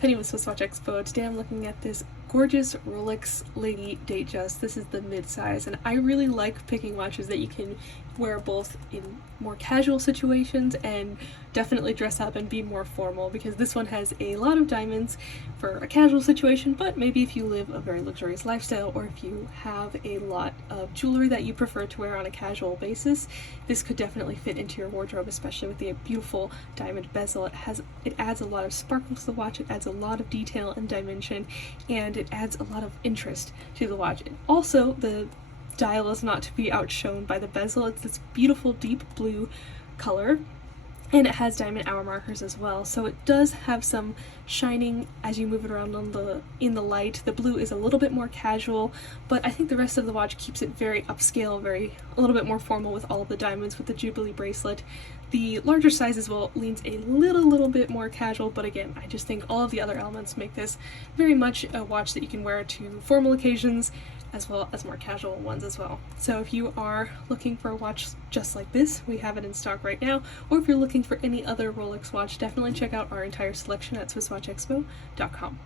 Penny with SwissWatchExpo. Today I'm looking at this gorgeous Rolex Lady Datejust. This is the mid-size, and I really like picking watches that you can wear both in more casual situations and definitely dress up and be more formal, because this one has a lot of diamonds for a casual situation, but maybe if you live a very luxurious lifestyle or if you have a lot of jewelry that you prefer to wear on a casual basis, this could definitely fit into your wardrobe, especially with the beautiful diamond bezel. It adds a lot of sparkle to the watch, it adds a lot of detail and dimension, and it adds a lot of interest to the watch. And also, the dial is not to be outshone by the bezel. It's this beautiful deep blue color, and it has diamond hour markers as well, so it does have some shining as you move it around in the light. The blue is a little bit more casual, but I think the rest of the watch keeps it very upscale, a little bit more formal with all of the diamonds with the Jubilee bracelet. The larger size as well leans a little bit more casual, but again, I just think all of the other elements make this very much a watch that you can wear to formal occasions as well as more casual ones as well. So if you are looking for a watch just like this, we have it in stock right now, or if you're looking for any other Rolex watch, definitely check out our entire selection at SwissWatchExpo.com.